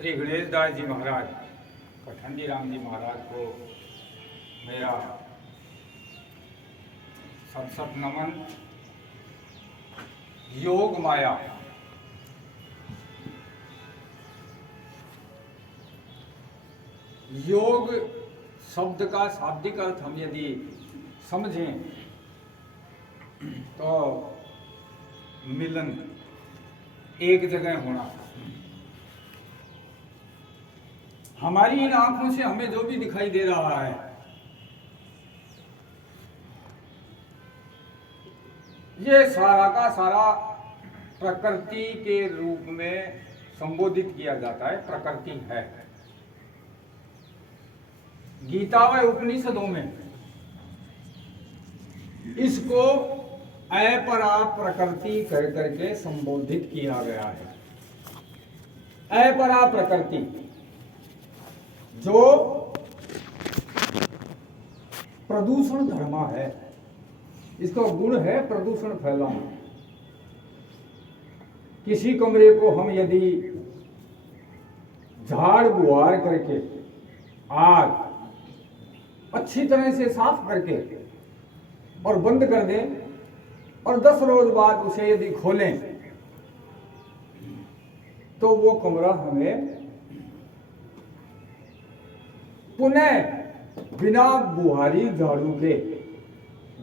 श्री गणेश दास जी महाराज कठंडी राम जी महाराज को मेरा सत नमन। योग माया, योग शब्द का शाब्दिक अर्थ हम यदि समझें तो मिलन, एक जगह होना। हमारी इन आंखों से हमें जो भी दिखाई दे रहा है, ये सारा का सारा प्रकृति के रूप में संबोधित किया जाता है। प्रकृति है। गीता व उपनिषदों में इसको अपरा प्रकृति कह करके संबोधित किया गया है। अपरा प्रकृति जो प्रदूषण धर्मा है, इसका गुण है प्रदूषण फैलाना। किसी कमरे को हम यदि झाड़ बुहार करके, आग अच्छी तरह से साफ करके और बंद कर दें और 10 रोज बाद उसे यदि खोलें तो वो कमरा हमें पुनः बिना बुहारी झाड़ू के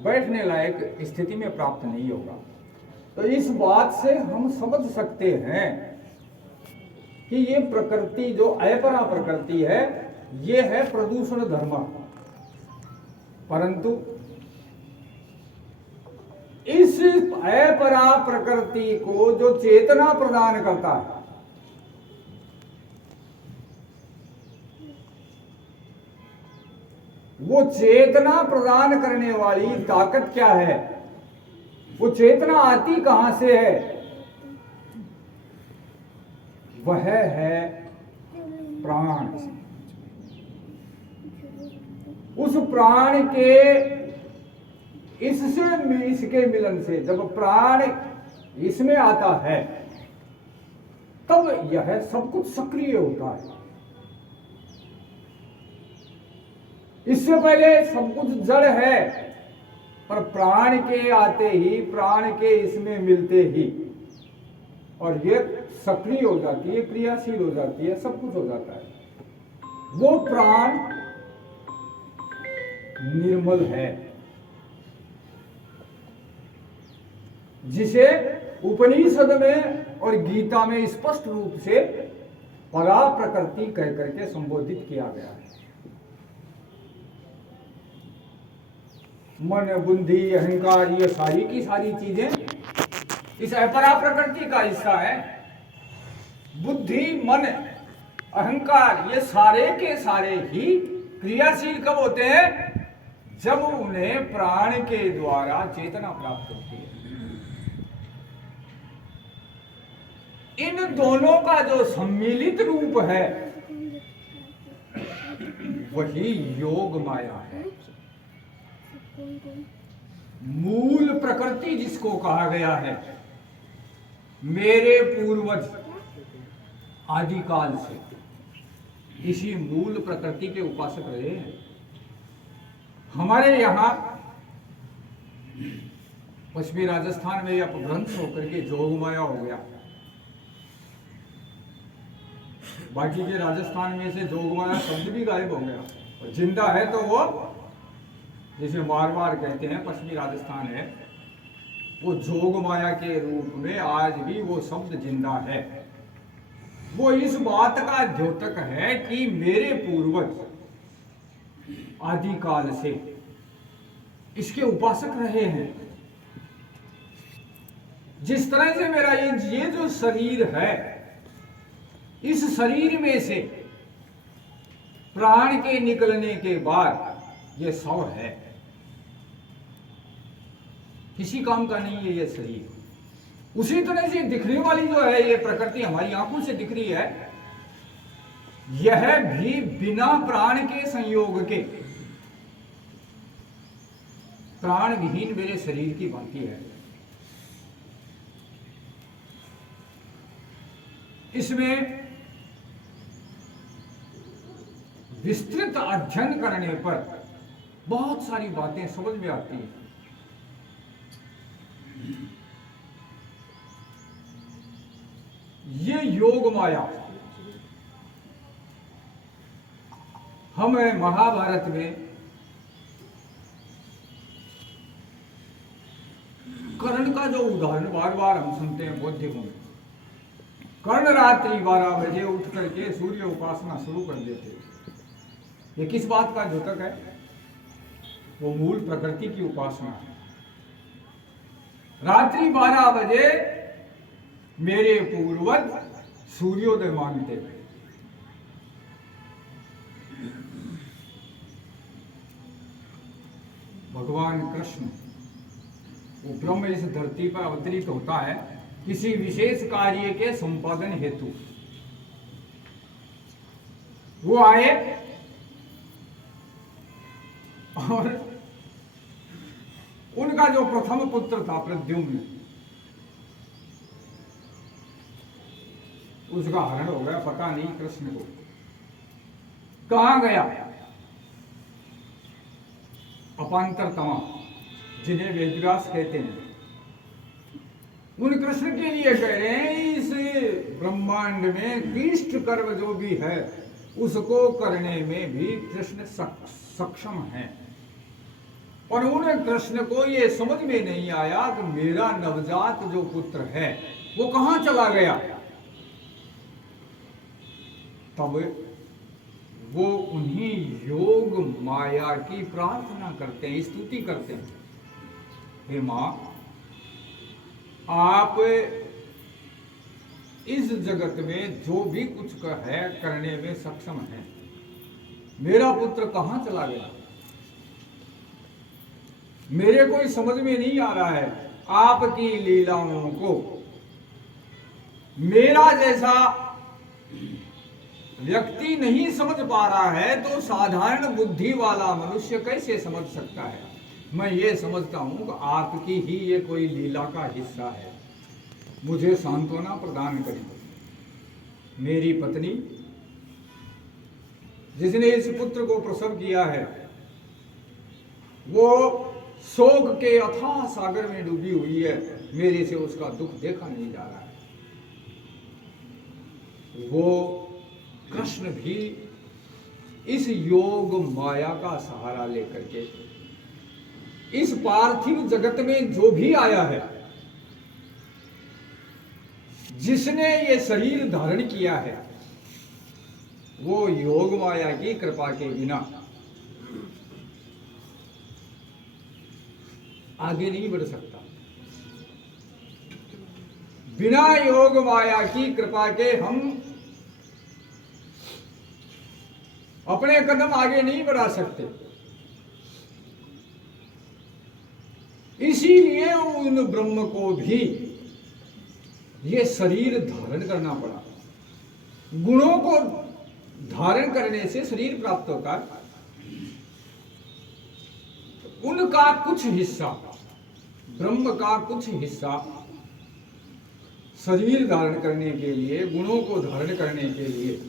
बैठने लायक स्थिति में प्राप्त नहीं होगा। तो इस बात से हम समझ सकते हैं कि ये प्रकृति जो अपरा प्रकृति है, ये है प्रदूषण धर्म। परंतु इस अपरा प्रकृति को जो चेतना प्रदान करता है, वो चेतना प्रदान करने वाली ताकत क्या है? वो चेतना आती कहां से है? वह है प्राण। उस प्राण के इसके मिलन से जब प्राण इसमें आता है तब यह सब कुछ सक्रिय होता है। इससे पहले सब कुछ जड़ है, पर प्राण के आते ही, प्राण के इसमें मिलते ही और ये सक्रिय हो जाती है, क्रियाशील हो जाती है, सब कुछ हो जाता है। वो प्राण निर्मल है, जिसे उपनिषद में और गीता में स्पष्ट रूप से परा प्रकृति कह करके संबोधित किया गया है। मन, बुद्धि, अहंकार, ये सारी की सारी चीजें इस अपरा प्रकृति का हिस्सा है। बुद्धि, मन, अहंकार, ये सारे के सारे ही क्रियाशील कब होते हैं? जब उन्हें प्राण के द्वारा चेतना प्राप्त होती है। इन दोनों का जो सम्मिलित रूप है वही योग माया है। मूल प्रकृति जिसको कहा गया है, मेरे पूर्वज आदिकाल से इसी मूल प्रकृति के उपासक रहे हैं। हमारे यहां पश्चिमी राजस्थान में अपभ्रंश होकर के जोग माया हो गया। बाकी के राजस्थान में से जोग माया शब्द भी गायब हो गया, और जिंदा है तो वो जिसे मारवाड़ कहते हैं, पश्चिमी राजस्थान है, वो जोग माया के रूप में आज भी वो शब्द जिंदा है। वो इस बात का द्योतक है कि मेरे पूर्वज आदिकाल से इसके उपासक रहे हैं। जिस तरह से मेरा ये जो शरीर है, इस शरीर में से प्राण के निकलने के बाद ये शव है, किसी काम का नहीं है ये शरीर। उसी तरह से दिखने वाली जो है ये प्रकृति हमारी आंखों से दिख रही है, यह भी बिना प्राण के संयोग के प्राण विहीन मेरे शरीर की भांति है। इसमें विस्तृत अध्ययन करने पर बहुत सारी बातें समझ में आती हैं। ये योग माया हमें महाभारत में कर्ण का जो उदाहरण बार बार हम सुनते हैं बौद्धिकों में। कर्ण रात्रि 12 बजे उठ करके सूर्य उपासना शुरू कर देते। ये किस बात का द्योतक है? वो मूल प्रकृति की उपासना है। रात्रि 12 बजे मेरे पूर्वज सूर्योदय मानते थे। भगवान कृष्ण वो ब्रह्म इस धरती पर अवतरित होता है किसी विशेष कार्य के संपादन हेतु। वो आए और उनका जो प्रथम पुत्र था प्रद्युम्न, उसका हरण हो गया। पता नहीं कृष्ण को कहां गया। अपांतरतमा जिन्हें वेदव्यास कहते हैं, उन कृष्ण के लिए कह रहे हैं इस ब्रह्मांड में क्लिष्ट कर्म जो भी है उसको करने में भी कृष्ण सक्षम है। और उन्हें कृष्ण को ये समझ में नहीं आया कि मेरा नवजात जो पुत्र है वो कहां चला गया। तब वो उन्हीं योग माया की प्रार्थना करते हैं, स्तुति करते हैं। हे मां, आप इस जगत में जो भी कुछ है करने में सक्षम है। मेरा पुत्र कहां चला गया, मेरे कोई समझ में नहीं आ रहा है आपकी लीलाओं को। मेरा जैसा व्यक्ति नहीं समझ पा रहा है तो साधारण बुद्धि वाला मनुष्य कैसे समझ सकता है। मैं ये समझता हूं कि आपकी ही ये कोई लीला का हिस्सा है। मुझे सांत्वना प्रदान करें। मेरी पत्नी जिसने इस पुत्र को प्रसव किया है वो शोक के अथाह सागर में डूबी हुई है। मेरे से उसका दुख देखा नहीं जा रहा है। वो कृष्ण भी इस योग माया का सहारा लेकर के इस पार्थिव जगत में जो भी आया है, जिसने ये शरीर धारण किया है, वो योग माया की कृपा के बिना आगे नहीं बढ़ सकता। बिना योग माया की कृपा के हम अपने कदम आगे नहीं बढ़ा सकते। इसीलिए उन ब्रह्म को भी ये शरीर धारण करना पड़ा। गुणों को धारण करने से शरीर प्राप्त होता है। उनका कुछ हिस्सा, ब्रह्म का कुछ हिस्सा शरीर धारण करने के लिए, गुणों को धारण करने के लिए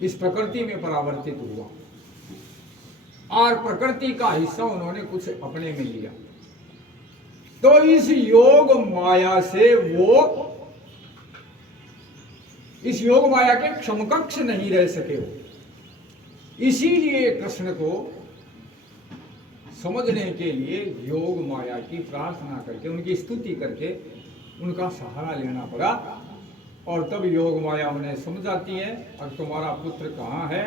इस प्रकृति में परावर्तित हुआ और प्रकृति का हिस्सा उन्होंने कुछ अपने में लिया। तो इस योग माया से वो इस योग माया के समकक्ष नहीं रह सके हो। इसीलिए कृष्ण को समझने के लिए योग माया की प्रार्थना करके, उनकी स्तुति करके उनका सहारा लेना पड़ा। और तब योग माया उन्हें समझाती है और तुम्हारा पुत्र कहाँ है,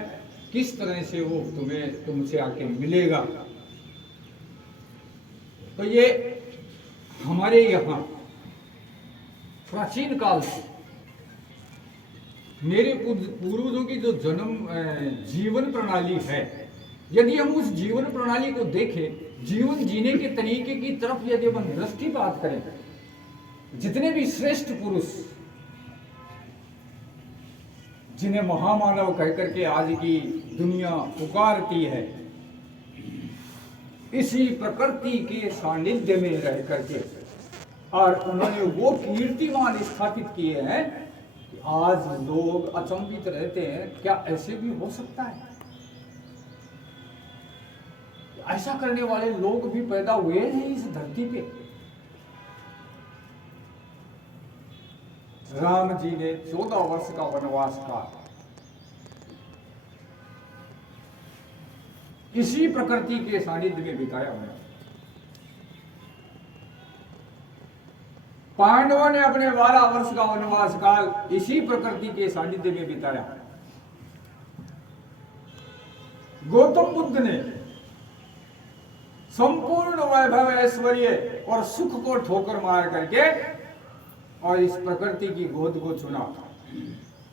किस तरह से वो तुम्हें तुमसे आके मिलेगा। तो ये हमारे यहाँ प्राचीन काल से मेरे पूर्वजों की जो जन्म जीवन प्रणाली है, यदि हम उस जीवन प्रणाली को देखें, जीवन जीने के तरीके की तरफ यदि हम दृष्टिपात करें, जितने भी श्रेष्ठ पुरुष जिन्हें महामानव कहकर के आज की दुनिया पुकारती है, इसी प्रकृति के सानिध्य में रह करके और उन्होंने वो कीर्तिमान स्थापित किए हैं आज लोग अचंभित रहते हैं, क्या ऐसे भी हो सकता है? ऐसा करने वाले लोग भी पैदा हुए हैं इस धरती पे। राम जी ने 14 वर्ष का वनवास का इसी प्रकृति के सानिध्य में बिताया हुआ। पांडवों ने अपने 12 वर्ष का वनवास काल इसी प्रकृति के सानिध्य में बिताया। गौतम बुद्ध ने संपूर्ण वैभव, ऐश्वर्य और सुख को ठोकर मार करके और इस प्रकृति की गोद को चुना,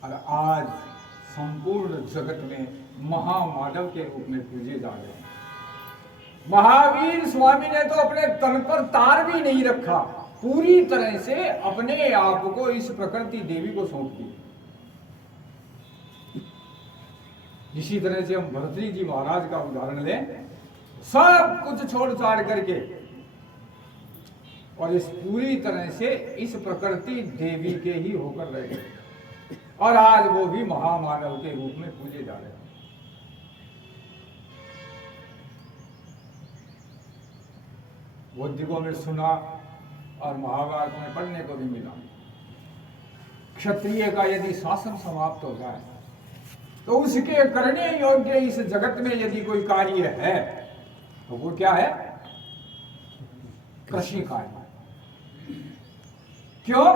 और आज संपूर्ण जगत में महामानव के रूप में पूजे जा रहे हैं। महावीर स्वामी ने तो अपने तन पर तार भी नहीं रखा, पूरी तरह से अपने आप को इस प्रकृति देवी को सौंप दिया। इसी तरह से हम भरतरी जी महाराज का उदाहरण लें, सब कुछ छोड़ छाड़ करके और इस पूरी तरह से इस प्रकृति देवी के ही होकर रहे, और आज वो भी महामानव के रूप में पूजे जा रहे हैं। बौद्धिकों में सुना और महाभारत में पढ़ने को भी मिला, क्षत्रिय का यदि शासन समाप्त हो जाए तो उसके करने योग्य इस जगत में यदि कोई कार्य है तो वो क्या है? कृषि कार्य। क्यों?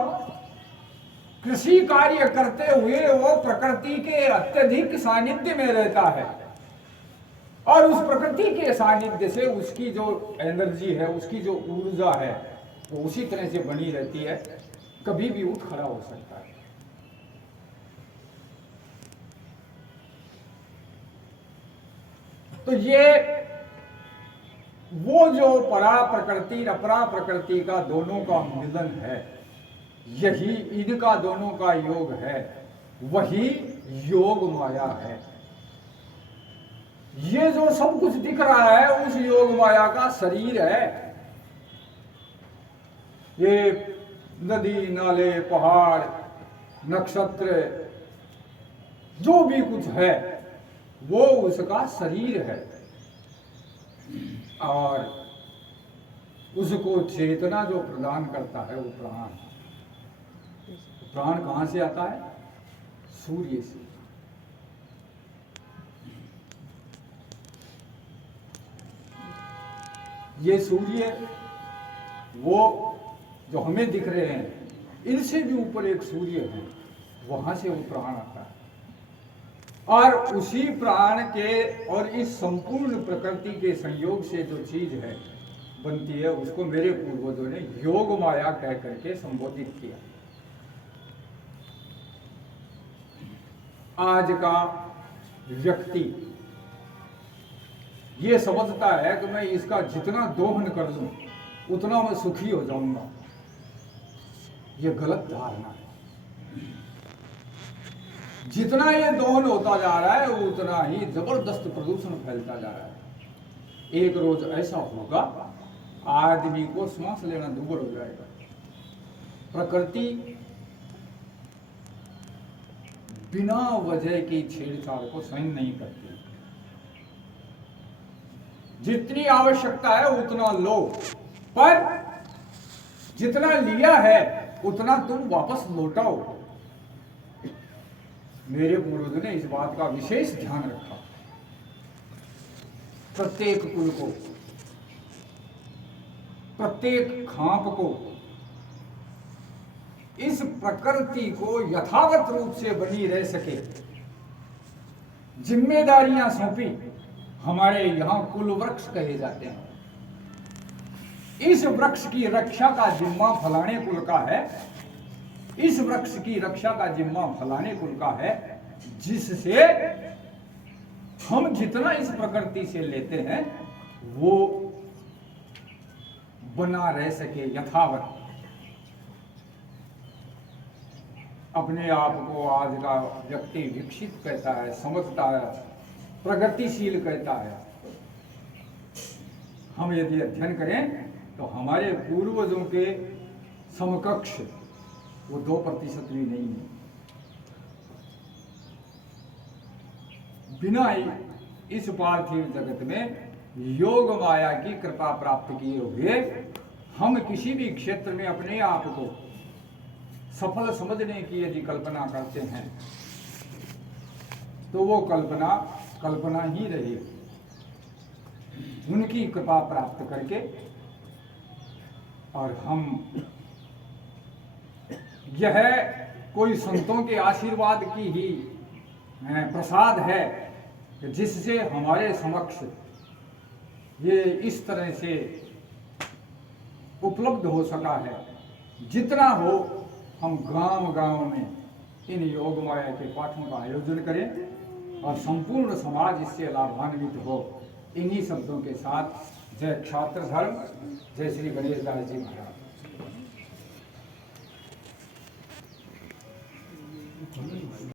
कृषि कार्य करते हुए वो प्रकृति के अत्यधिक सानिध्य में रहता है, और उस प्रकृति के सानिध्य से उसकी जो एनर्जी है, उसकी जो ऊर्जा है, वो उसी तरह से बनी रहती है, कभी भी उठ खड़ा हो सकता है। तो ये वो जो परा प्रकृति अपरा प्रकृति का दोनों का मिलन है, यही इनका दोनों का योग है, वही योग माया है। ये जो सब कुछ दिख रहा है उस योग माया का शरीर है। ये नदी नाले पहाड़ नक्षत्र जो भी कुछ है वो उसका शरीर है, और उसको चेतना जो प्रदान करता है वो प्राण। प्राण कहां से आता है? सूर्य से। ये सूर्य वो जो हमें दिख रहे हैं, इनसे भी ऊपर एक सूर्य है, वहां से वो प्राण आता है, और उसी प्राण के और इस संपूर्ण प्रकृति के संयोग से जो चीज है बनती है, उसको मेरे पूर्वजों ने योग माया कह करके संबोधित किया। आज का व्यक्ति ये समझता है कि मैं इसका जितना दोहन कर लूं उतना मैं सुखी हो जाऊंगा। ये गलत धारणा है। जितना ये दोहन होता जा रहा है उतना ही जबरदस्त प्रदूषण फैलता जा रहा है। एक रोज ऐसा होगा आदमी को सांस लेना दुर्बल हो जाएगा। प्रकृति बिना वजह की छेड़छाड़ को सहन नहीं करती। जितनी आवश्यकता है उतना लो, पर जितना लिया है उतना तुम वापस लौटाओ। मेरे पूर्वजों ने इस बात का विशेष ध्यान रखा। प्रत्येक कुल को, प्रत्येक खाप को, इस प्रकृति को यथावत रूप से बनी रह सके जिम्मेदारियां सौंपी। हमारे यहां कुल वृक्ष कहे जाते हैं। इस वृक्ष की रक्षा का जिम्मा फलाने कुल का है। इस वृक्ष की रक्षा का जिम्मा फलाने कुल का है, जिससे हम जितना इस प्रकृति से लेते हैं वो बना रह सके यथावत। अपने आप को आज का व्यक्ति विकसित कहता है, समझता है, प्रगतिशील कहता है। हम यदि अध्ययन करें तो हमारे पूर्वजों के समकक्ष वो 2% भी नहीं है। बिना इस पार्थिव जगत में योग माया की कृपा प्राप्त किए हुए हम किसी भी क्षेत्र में अपने आप को सफल समझने की यदि कल्पना करते हैं तो वो कल्पना ही रहेगी। उनकी कृपा प्राप्त करके और हम यह कोई संतों के आशीर्वाद की ही प्रसाद है जिससे हमारे समक्ष ये इस तरह से उपलब्ध हो सका है। जितना हो हम गांव में इन योग माया के पाठों का आयोजन करें और संपूर्ण समाज इससे लाभान्वित हो। इन्हीं शब्दों के साथ जय क्षात्र धर्म, जय श्री गणेश दास जी महाराज।